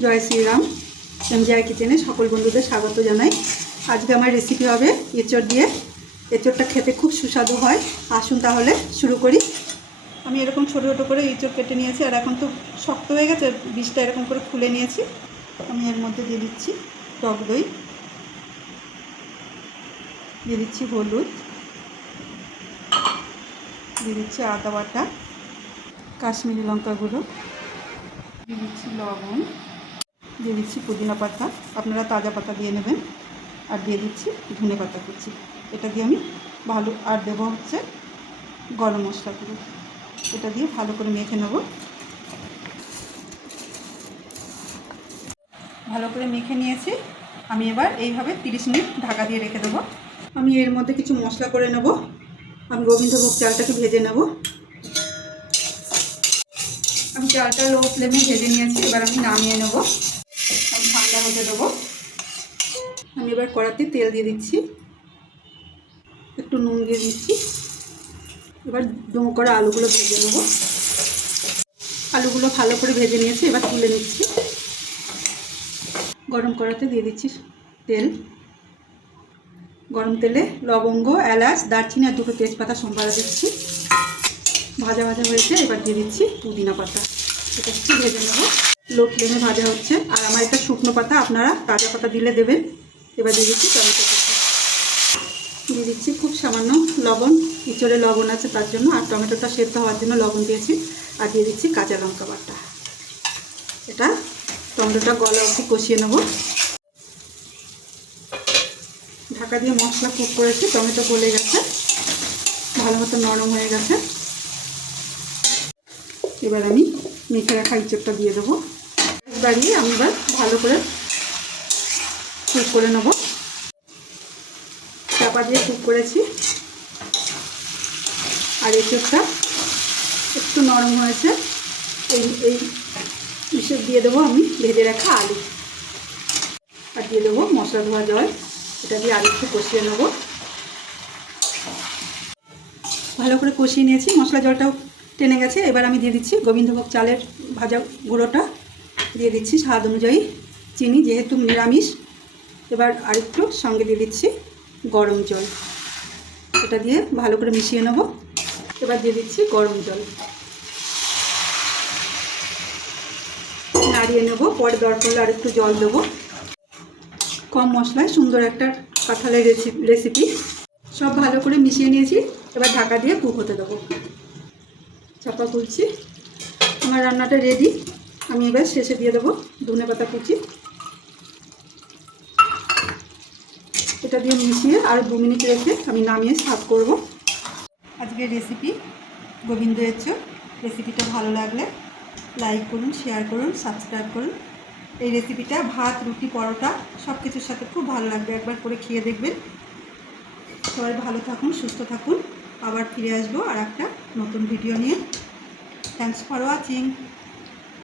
জয় Shriram. MGR কিচেনে সকল বন্ধুদের স্বাগত জানাই। আজকে আমার রেসিপি হবে এঁচড় দিয়ে। এঁচড়টা খেতে খুব সুস্বাদু হয়। আসুন তাহলে শুরু করি। আমি এরকম ছোটো ছোটো করে এঁচড় কেটে নিয়েছি, আর এখন তো শক্ত হয়ে গেছে, বীজটা এরকম করে খুলে নিয়েছি। আমি এর মধ্যে দিয়ে দিচ্ছি টক দই, দিয়ে দিচ্ছি হলুদ, দিয়ে দিচ্ছি আদা বাটা, কাশ্মীরি লঙ্কা গুঁড়ো, দিয়ে দিচ্ছি লবণ, দিয়ে দিচ্ছি পুদিনা পাতা, আপনারা তাজা পাতা দিয়ে নেবেন, আর দিয়ে দিচ্ছি ধনে পাতা কুচি। এটা দিয়ে আমি ভালো, আর দেবো হচ্ছে গরম মশলা গুঁড়ো। এটা দিয়ে ভালো করে মেখে নেব। ভালো করে মেখে নিয়েছি। আমি এবার এইভাবে 30 মিনিট ঢাকা দিয়ে রেখে দেবো। আমি এর মধ্যে কিছু মশলা করে নেব। আমি গোবিন্দভোগ চালটাকে ভেজে নেব। আমি চালটা লো ফ্লেমে ভেজে নিয়েছি, এবার আমি নামিয়ে নেব। আমি ঠান্ডা হতে দেবো। আমি এবার কড়াতে তেল দিয়ে দিচ্ছি, একটু নুন দিয়ে দিচ্ছি। এবার ডুমো করা আলুগুলো ভেজে নেব। আলুগুলো ভালো করে ভেজে নিয়েছি, এবার তুলে নিচ্ছি। গরম কড়াতে দিয়ে দিচ্ছি তেল। গরম তেলে লবঙ্গ, এলাচ, দারচিনি আর 2টো তেজপাতা সম্বারে দিচ্ছি। ভাজা ভাজা হয়েছে, এবার দিয়ে দিচ্ছি পুদিনা পাতা। এটা একটু ভেজে নেব। লো ফ্লেমে ভাজা হচ্ছে। আর আমার এটা শুকনো পাতা, আপনারা তাজা পাতা দিলে দেবেন। এবার দিয়ে দিচ্ছি টমেটো পাতা, দিয়ে দিচ্ছি খুব সামান্য লবণ। এঁচড়ে লবণ আছে তার জন্য, আর টমেটোটা সেদ্ধ হওয়ার জন্য লবণ দিয়েছি। আর দিয়ে দিচ্ছি কাঁচা লঙ্কা বাটা। এটা টমেটোটা গলা অবধি কষিয়ে নেব। ঢাকা দিয়ে মশলা কুক করেছি, টমেটো গলে গেছে, ভালো মতো নরম হয়ে গেছে। এবার আমি মেখে রাখা এঁচড়টা দিয়ে দেবো। বাড়িয়ে আমি এবার ভালো করে কুক করে নেব। চাপা দিয়ে কুক করেছি, আর এঁচড়টা একটু নরম হয়েছে। এই মিশে দিয়ে দেবো আমি ভেজে রাখা আলু, আর দিয়ে দেবো মশলা ধোয়া জল। এটা দিয়ে আলু একটু কষিয়ে নেব। ভালো করে কষিয়ে নিয়েছি, মশলা জলটাও টেনে গেছে। এবার আমি দিয়ে দিচ্ছি গোবিন্দভোগ চালের ভাজা গুঁড়োটা, দিয়ে দিচ্ছি স্বাদ অনুযায়ী চিনি, যেহেতু নিরামিষ। এবার আরেকটু সঙ্গে দিয়ে দিচ্ছি গরম জল। এটা দিয়ে ভালো করে মিশিয়ে নেব। এবার দিয়ে দিচ্ছি গরম জল, নাড়িয়ে নেব। পরে দরকার হলে আরেকটু জল দেবো। কম মশলায় সুন্দর একটা কাঁঠালের রেসিপি। সব ভালো করে মিশিয়ে নিয়েছি, এবার ঢাকা দিয়ে কুক হতে দেবো। চাপা খুলছি। আমার রান্নাটা রেডি। আমি এবার শেষে দিয়ে দেবো ধনে পাতা কুচি। এটা দিয়ে মিশিয়ে আরও 2 মিনিট রেখে আমি নামিয়ে সার্ভ করব। আজকের রেসিপি গোবিন্দ এঁচড়। রেসিপিটা ভালো লাগলে লাইক করুন, শেয়ার করুন, সাবস্ক্রাইব করুন। এই রেসিপিটা ভাত, রুটি, পরোটা সব কিছুর সাথে খুব ভালো লাগবে। একবার করে খেয়ে দেখবেন। সবাই ভালো থাকুন, সুস্থ থাকুন। আবার ফিরে আসবো আর একটা নতুন ভিডিও নিয়ে। Thanks for watching.